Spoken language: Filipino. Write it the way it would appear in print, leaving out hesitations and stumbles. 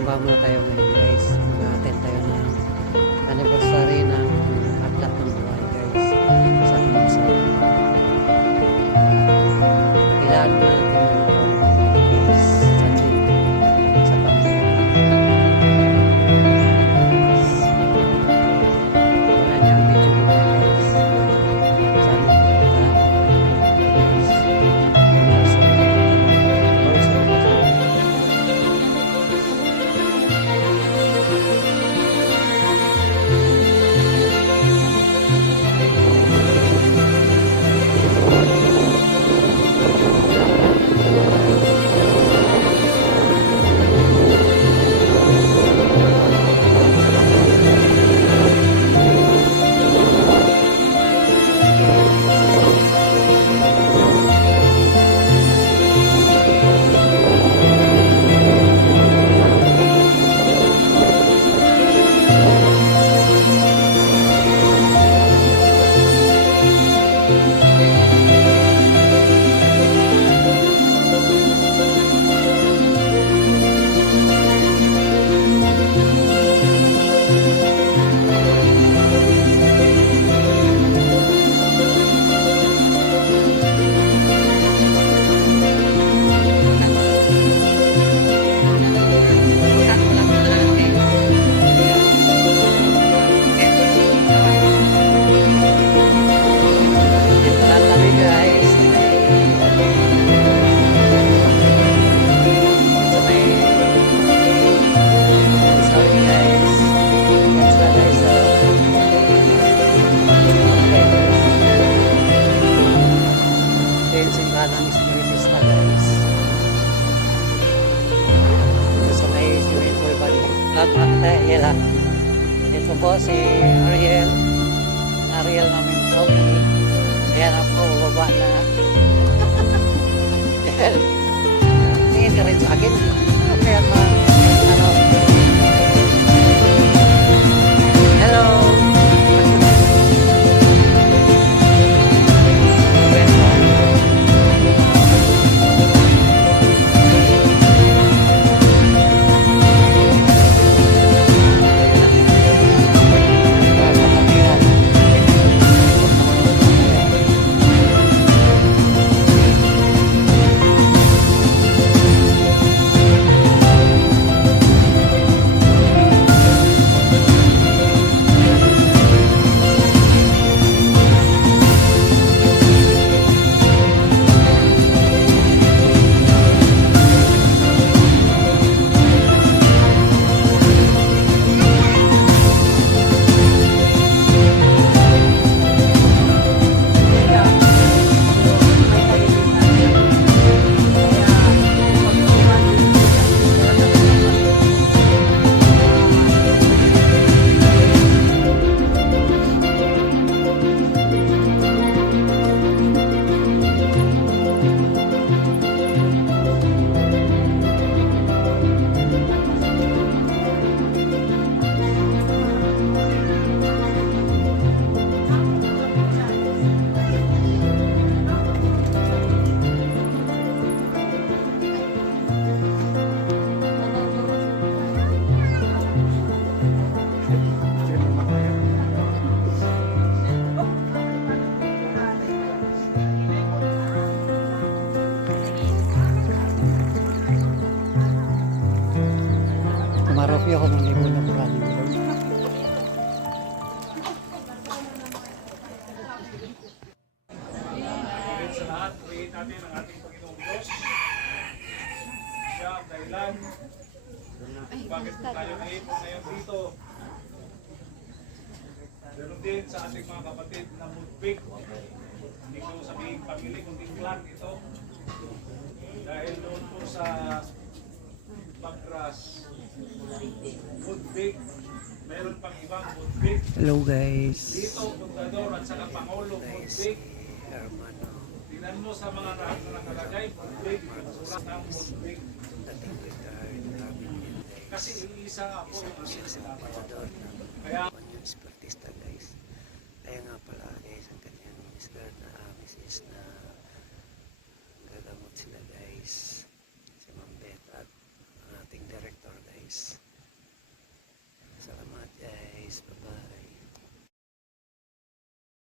magsisimba muna tayo ngayon guys. Mag-attend tayo ng anniversary ng Aklat ng Buhay guys. Sa Kumsal. Ilaan mo natin yung guys. Sa gym. Sa Panginoon. Wala niya ang video nila guys. Saan mo papunta? Ng Espiritista guys. So may swimming pool pa rin. Ito po si Ariel namin po. Ayan ako, baba na. Tingin ka rin sa akin. Kaya ma, ano. Hello. Tumarapyo ako ng libon na maraming ilaw. Sa lahat, prayin natin ang ating Panginoong Diyos. Siya ang dahilan bakit tayo naipon ngayon dito. Meron din sa ating mga kapatid na mudbig. Hindi ko sabihin pamili, kundi clan ito. Dahil doon po sa Bagras, mudbig. Meron pang ibang mudbig. Hello guys. Dito, Puntador at saka Pangulo, mudbig. Tingnan mo sa mga nakalagay, mudbig, surat ng mudbig. Kasi iisa nga po yung aking sinapagawa. Kaya Espiritista guys. Kaya nga pala guys, ang kanyang Mrs. na